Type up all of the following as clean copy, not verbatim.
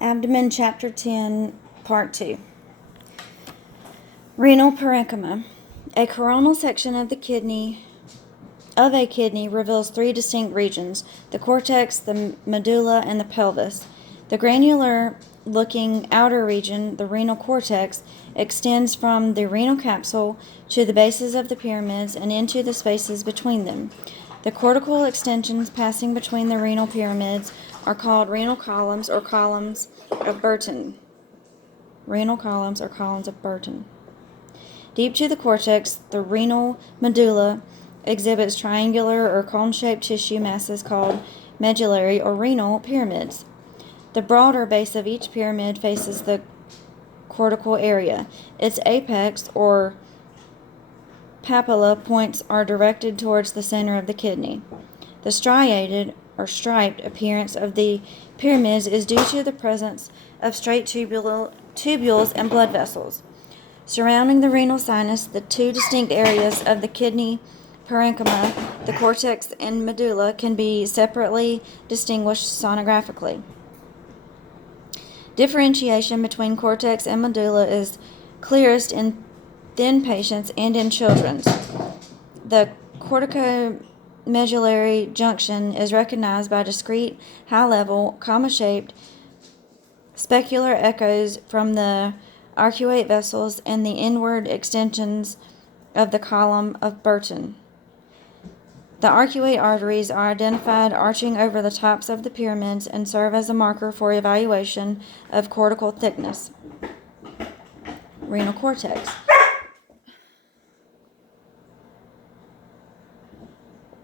Abdomen, Chapter 10, Part 2. Renal parenchyma. A coronal section of a kidney reveals three distinct regions: the cortex, the medulla, and the pelvis. The granular-looking outer region, the renal cortex, extends from the renal capsule to the bases of the pyramids and into the spaces between them. The cortical extensions passing between the renal pyramids are called renal columns or columns of Burton. Renal columns or columns of Burton. Deep to the cortex, the renal medulla exhibits triangular or cone-shaped tissue masses called medullary or renal pyramids. The broader base of each pyramid faces the cortical area. Its apex or papilla points are directed towards the center of the kidney. The striated or striped appearance of the pyramids is due to the presence of straight tubules and blood vessels. Surrounding the renal sinus, the two distinct areas of the kidney parenchyma, the cortex and medulla, can be separately distinguished sonographically. Differentiation between cortex and medulla is clearest in thin patients and in children. The corticomedullary junction is recognized by discrete, high-level, comma-shaped specular echoes from the arcuate vessels and the inward extensions of the column of Burton. The arcuate arteries are identified arching over the tops of the pyramids and serve as a marker for evaluation of cortical thickness. Renal cortex.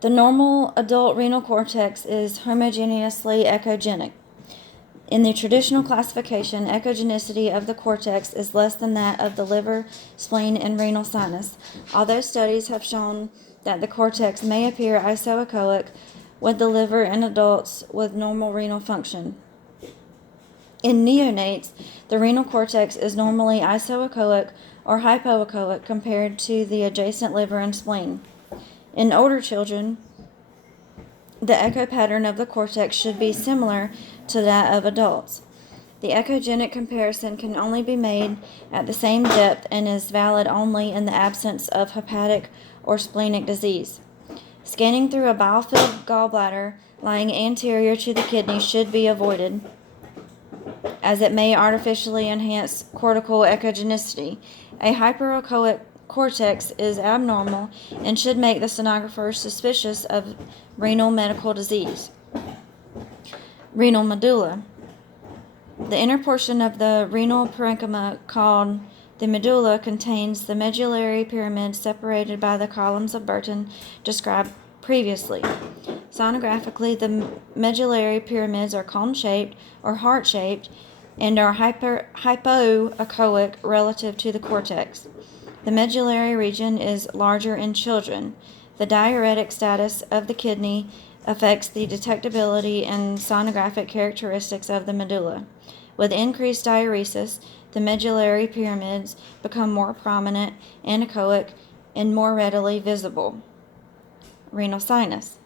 The normal adult renal cortex is homogeneously echogenic. In the traditional classification, echogenicity of the cortex is less than that of the liver, spleen, and renal sinus, although studies have shown that the cortex may appear isoechoic with the liver in adults with normal renal function. In neonates, the renal cortex is normally isoechoic or hypoechoic compared to the adjacent liver and spleen. In older children, the echo pattern of the cortex should be similar to that of adults. The echogenic comparison can only be made at the same depth and is valid only in the absence of hepatic or splenic disease. Scanning through a bile-filled gallbladder lying anterior to the kidney should be avoided, as it may artificially enhance cortical echogenicity. A hyperechoic cortex is abnormal and should make the sonographer suspicious of renal medical disease. Renal medulla. The inner portion of the renal parenchyma, called the medulla, contains the medullary pyramids separated by the columns of Burton described previously. Sonographically, the medullary pyramids are cone-shaped or heart-shaped and are hypoechoic relative to the cortex. The medullary region is larger in children. The diuretic status of the kidney affects the detectability and sonographic characteristics of the medulla. With increased diuresis, the medullary pyramids become more prominent, anechoic, and more readily visible. Renal sinus.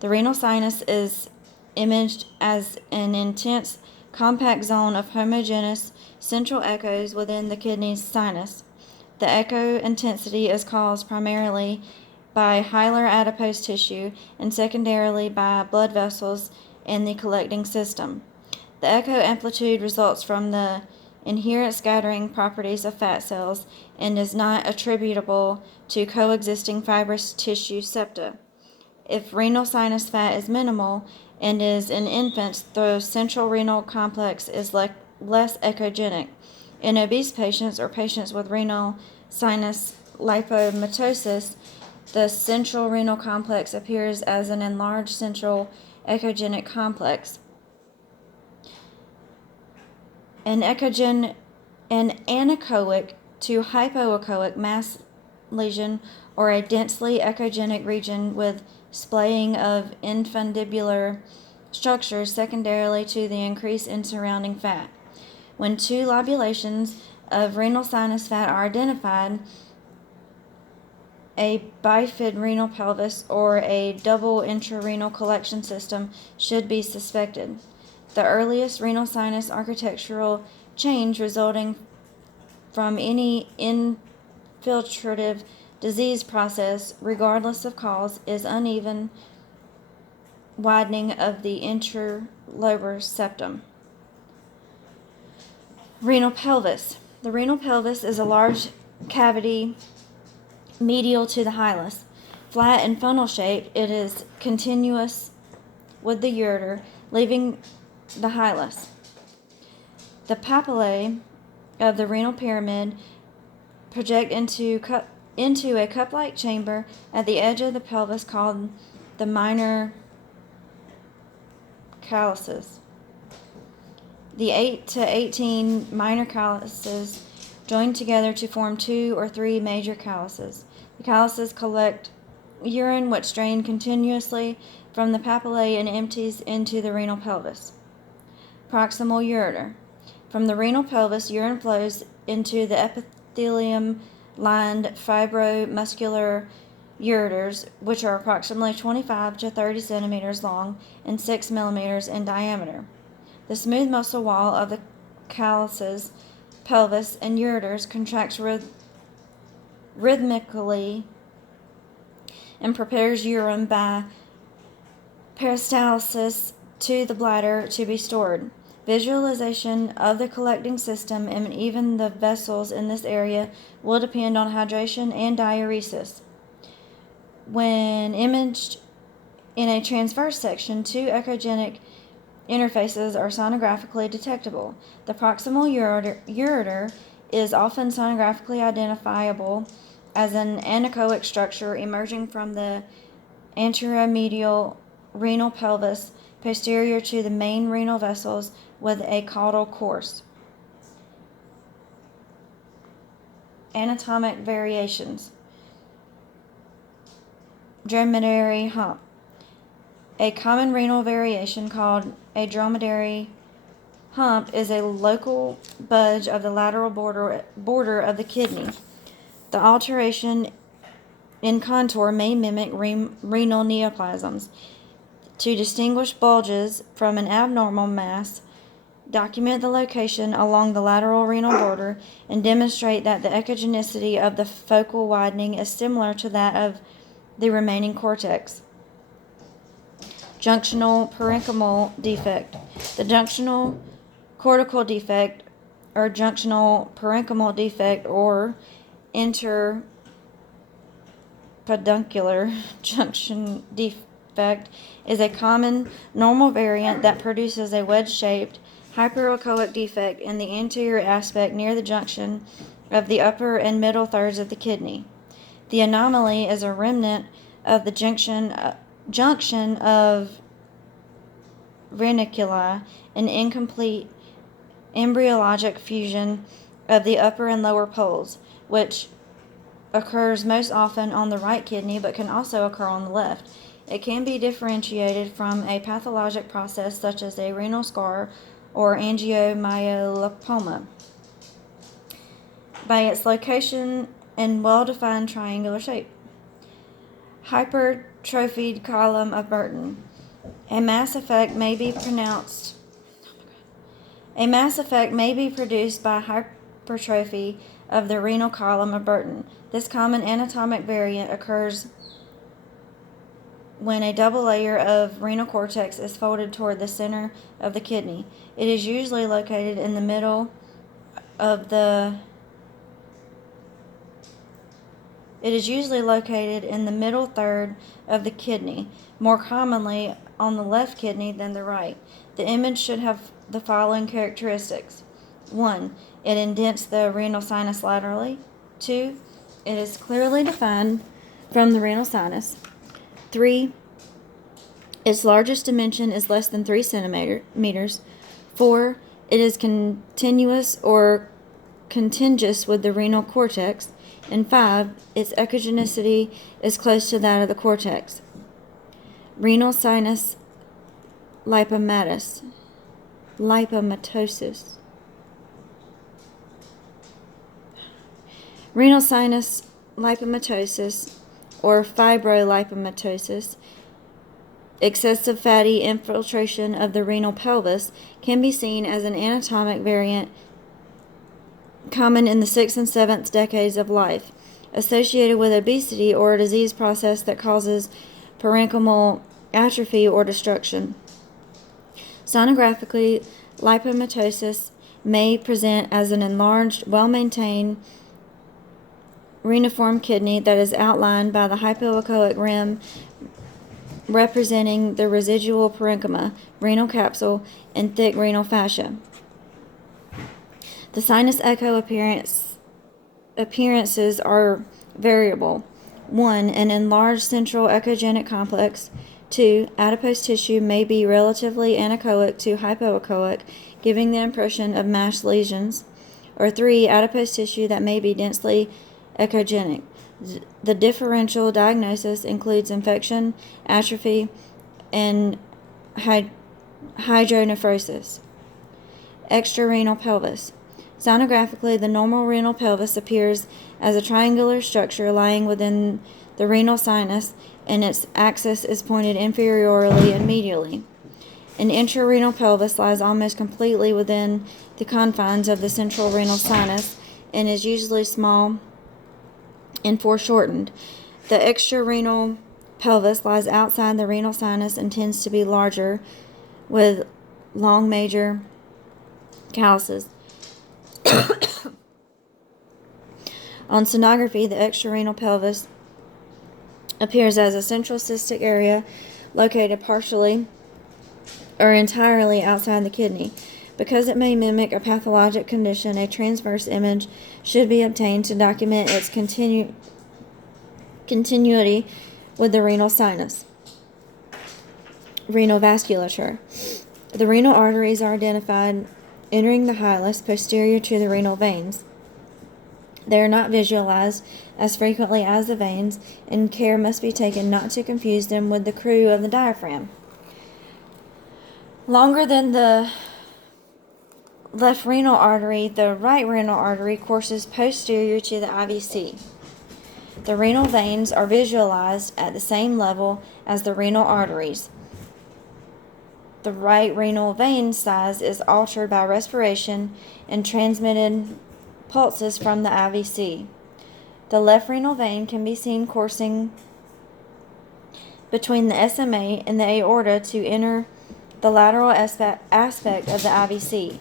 The renal sinus is imaged as an intense, compact zone of homogeneous central echoes within the kidney's sinus. The echo intensity is caused primarily by hilar adipose tissue and secondarily by blood vessels in the collecting system. The echo amplitude results from the inherent scattering properties of fat cells and is not attributable to coexisting fibrous tissue septa. If renal sinus fat is minimal and is in infants, the central renal complex is less echogenic. In obese patients or patients with renal sinus lipomatosis, the central renal complex appears as an enlarged central echogenic complex. An anechoic to hypoechoic mass lesion or a densely echogenic region with splaying of infundibular structures secondarily to the increase in surrounding fat. When two lobulations of renal sinus fat are identified, a bifid renal pelvis or a double intrarenal collection system should be suspected. The earliest renal sinus architectural change resulting from any infiltrative disease process, regardless of cause, is uneven widening of the interlobar septum. Renal pelvis. The renal pelvis is a large cavity medial to the hilus. Flat and funnel shaped, it is continuous with the ureter, leaving the hilus. The papillae of the renal pyramid project into a cup-like chamber at the edge of the pelvis called the minor calyces. The 8 to 18 minor calyces join together to form 2 or 3 major calyces. The calyces collect urine which drains continuously from the papillae and empties into the renal pelvis. Proximal ureter. From the renal pelvis, urine flows into the epithelium-lined fibromuscular ureters, which are approximately 25 to 30 centimeters long and 6 millimeters in diameter. The smooth muscle wall of the calyces, pelvis, and ureters contracts rhythmically and prepares urine by peristalsis to the bladder to be stored. Visualization of the collecting system and even the vessels in this area will depend on hydration and diuresis. When imaged in a transverse section, 2 echogenic interfaces are sonographically detectable. The proximal ureter is often sonographically identifiable as an anechoic structure emerging from the anteromedial renal pelvis posterior to the main renal vessels with a caudal course. Anatomic variations. Dromedary hump. A common renal variation called a dromedary hump is a local bulge of the lateral border of the kidney. The alteration in contour may mimic renal neoplasms. To distinguish bulges from an abnormal mass, document the location along the lateral renal border and demonstrate that the echogenicity of the focal widening is similar to that of the remaining cortex. Junctional parenchymal defect. The junctional cortical defect or junctional parenchymal defect or interpeduncular junction defect is a common normal variant that produces a wedge-shaped hyperechoic defect in the anterior aspect near the junction of the upper and middle thirds of the kidney. The anomaly is a remnant of the junction of reniculi, an incomplete embryologic fusion of the upper and lower poles, which occurs most often on the right kidney but can also occur on the left. It can be differentiated from a pathologic process such as a renal scar or angiomyolipoma by its location and well-defined triangular shape. Hypertrophied column of Burton. A mass effect may be produced by hypertrophy of the renal column of Burton. This common anatomic variant occurs when a double layer of renal cortex is folded toward the center of the kidney. It is usually located in the middle third of the kidney, more commonly on the left kidney than the right. The image should have the following characteristics. 1. It indents the renal sinus laterally. 2. It is clearly defined from the renal sinus. 3. Its largest dimension is less than 3 centimeters. 4. It is continuous or contiguous with the renal cortex. And 5. Its echogenicity is close to that of the cortex. Renal sinus lipomatosis. Renal sinus lipomatosis or fibrolipomatosis excessive fatty infiltration of the renal pelvis can be seen as an anatomic variant common in the 6th and 7th decades of life, associated with obesity or a disease process that causes parenchymal atrophy or destruction. Sonographically, lipomatosis may present as an enlarged, well-maintained reniform kidney that is outlined by the hypoechoic rim representing the residual parenchyma, renal capsule, and thick renal fascia. The sinus echo appearances are variable. 1. An enlarged central echogenic complex. 2. Adipose tissue may be relatively anechoic to hypoechoic, giving the impression of mashed lesions. Or 3. Adipose tissue that may be densely echogenic. The differential diagnosis includes infection, atrophy, and hydronephrosis. Extrarenal pelvis. Sonographically, the normal renal pelvis appears as a triangular structure lying within the renal sinus, and its axis is pointed inferiorly and medially. An intrarenal pelvis lies almost completely within the confines of the central renal sinus and is usually small and foreshortened. The extrarenal pelvis lies outside the renal sinus and tends to be larger, with long major calluses. On sonography, the extrarenal pelvis appears as a central cystic area located partially or entirely outside the kidney. Because it may mimic a pathologic condition, a transverse image should be obtained to document its continuity with the renal sinus. Renal vasculature. The renal arteries are identified entering the hilus posterior to the renal veins. They are not visualized as frequently as the veins, and care must be taken not to confuse them with the crew of the diaphragm. Longer than the left renal artery, the right renal artery courses posterior to the IVC. The renal veins are visualized at the same level as the renal arteries. The right renal vein size is altered by respiration and transmitted pulses from the IVC. The left renal vein can be seen coursing between the SMA and the aorta to enter the lateral aspect of the IVC.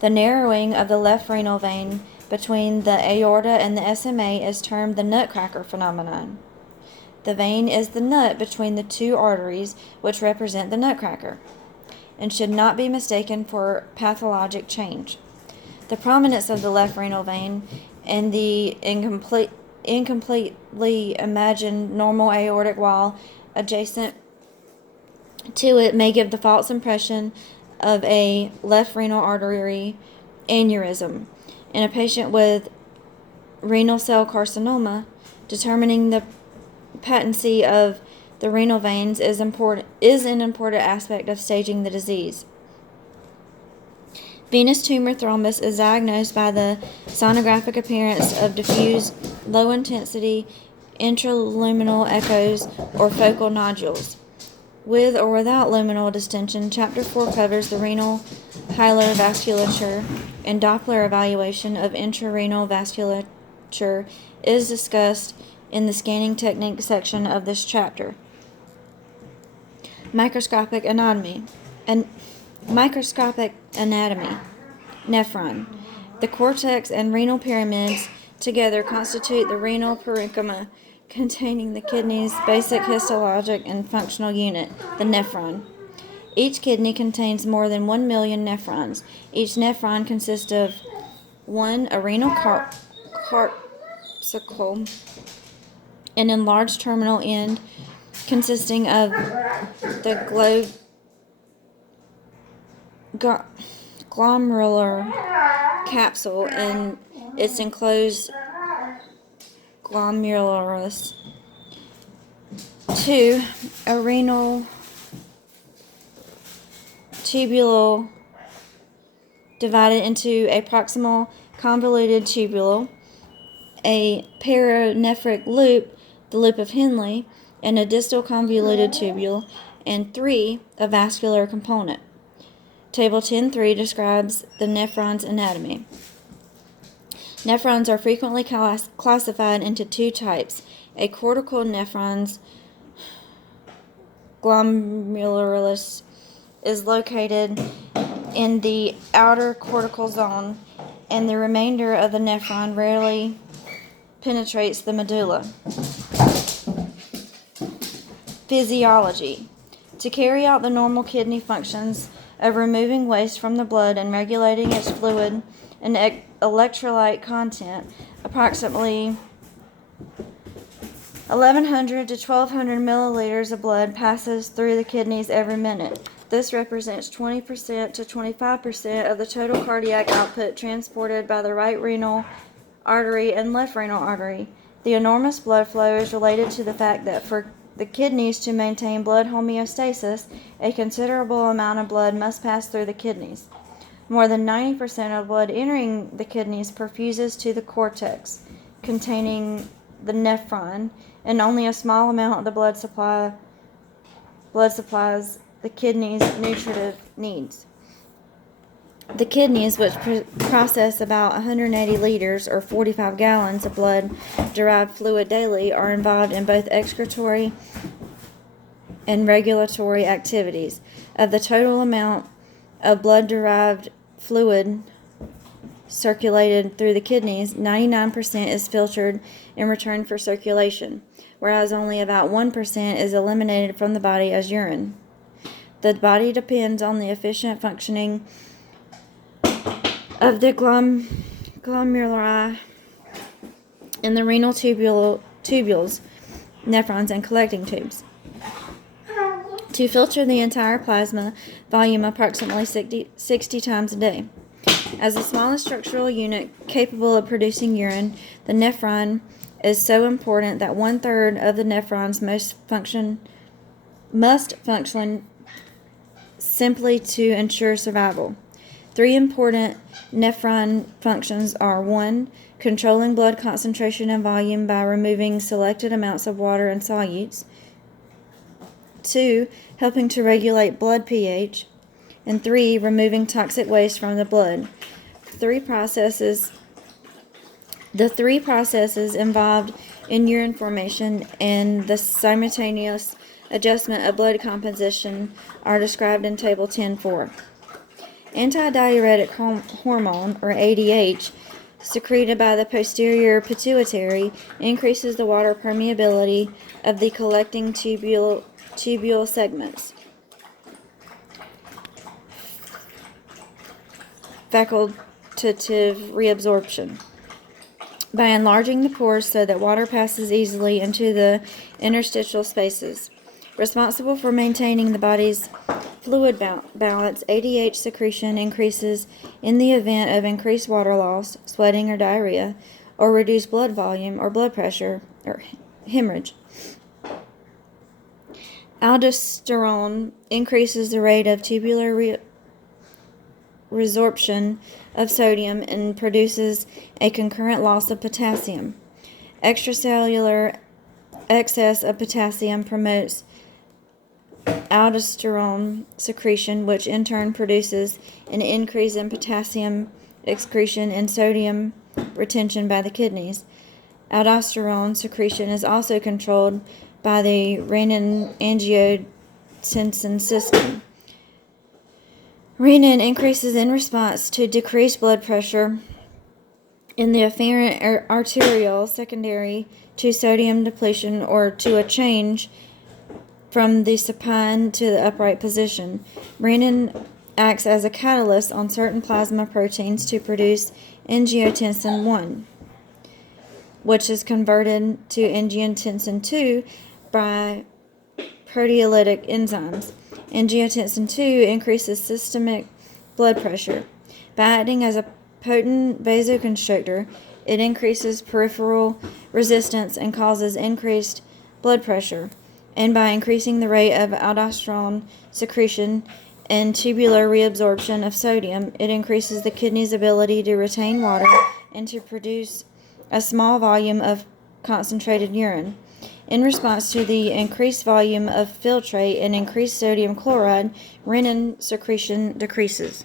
The narrowing of the left renal vein between the aorta and the SMA is termed the nutcracker phenomenon. The vein is the nut between the two arteries, which represent the nutcracker, and should not be mistaken for pathologic change. The prominence of the left renal vein and the incompletely imagined normal aortic wall adjacent to it may give the false impression of a left renal artery aneurysm. In a patient with renal cell carcinoma, determining the patency of the renal veins is an important aspect of staging the disease. Venous tumor thrombus is diagnosed by the sonographic appearance of diffuse, low-intensity intraluminal echoes or focal nodules. With or without luminal distension, Chapter 4 covers the renal hilar vasculature, and Doppler evaluation of intrarenal vasculature is discussed in the scanning technique section of this chapter. Microscopic anatomy. Nephron. The cortex and renal pyramids together constitute the renal parenchyma, containing the kidney's basic histologic and functional unit, the nephron. Each kidney contains more than 1 million nephrons. Each nephron consists of 1. A renal corpuscle, an enlarged terminal end consisting of the glomerular capsule and its enclosed glomerulus. 2. A renal tubule divided into a proximal convoluted tubule, a paranephric loop, the loop of Henle, and a distal convoluted tubule, and 3, a vascular component. Table 10.3 describes the nephron's anatomy. Nephrons are frequently classified into two types: a cortical nephrons. Glomerulus is located in the outer cortical zone, and the remainder of the nephron rarely penetrates the medulla. Physiology. To carry out the normal kidney functions of removing waste from the blood and regulating its fluid and electrolyte content, approximately 1,100 to 1,200 milliliters of blood passes through the kidneys every minute. This represents 20% to 25% of the total cardiac output transported by the right renal artery and left renal artery. The enormous blood flow is related to the fact that for the kidneys to maintain blood homeostasis, a considerable amount of blood must pass through the kidneys. More than 90% of blood entering the kidneys perfuses to the cortex, containing the nephron, and only a small amount of the blood supplies the kidneys' nutritive needs. The kidneys, which process about 180 liters or 45 gallons of blood-derived fluid daily, are involved in both excretory and regulatory activities. Of the total amount of blood-derived fluid circulated through the kidneys, 99% is filtered and returned for circulation, whereas only about 1% is eliminated from the body as urine. The body depends on the efficient functioning of the glomeruli and the renal tubules, nephrons, and collecting tubes to filter the entire plasma volume approximately 60 times a day. As the smallest structural unit capable of producing urine, the nephron is so important that 1/3 of the nephrons must function simply to ensure survival. 3 important nephron functions are: 1. Controlling blood concentration and volume by removing selected amounts of water and solutes. 2. Helping to regulate blood pH. And 3. Removing toxic waste from the blood. The three processes involved in urine formation and the simultaneous adjustment of blood composition are described in Table 10.4. Antidiuretic hormone, or ADH, secreted by the posterior pituitary, increases the water permeability of the collecting tubule segments. Facultative reabsorption. By enlarging the pores so that water passes easily into the interstitial spaces. Responsible for maintaining the body's fluid balance, ADH secretion increases in the event of increased water loss, sweating or diarrhea, or reduced blood volume or blood pressure or hemorrhage. Aldosterone increases the rate of tubular resorption of sodium and produces a concurrent loss of potassium. Extracellular excess of potassium promotes aldosterone secretion, which in turn produces an increase in potassium excretion and sodium retention by the kidneys. Aldosterone secretion is also controlled by the renin-angiotensin system. Renin increases in response to decreased blood pressure in the afferent arteriole secondary to sodium depletion or to a change from the supine to the upright position. Renin acts as a catalyst on certain plasma proteins to produce angiotensin 1, which is converted to angiotensin 2 by proteolytic enzymes. Angiotensin 2 increases systemic blood pressure. By acting as a potent vasoconstrictor, it increases peripheral resistance and causes increased blood pressure. And by increasing the rate of aldosterone secretion and tubular reabsorption of sodium, it increases the kidney's ability to retain water and to produce a small volume of concentrated urine. In response to the increased volume of filtrate and increased sodium chloride, renin secretion decreases.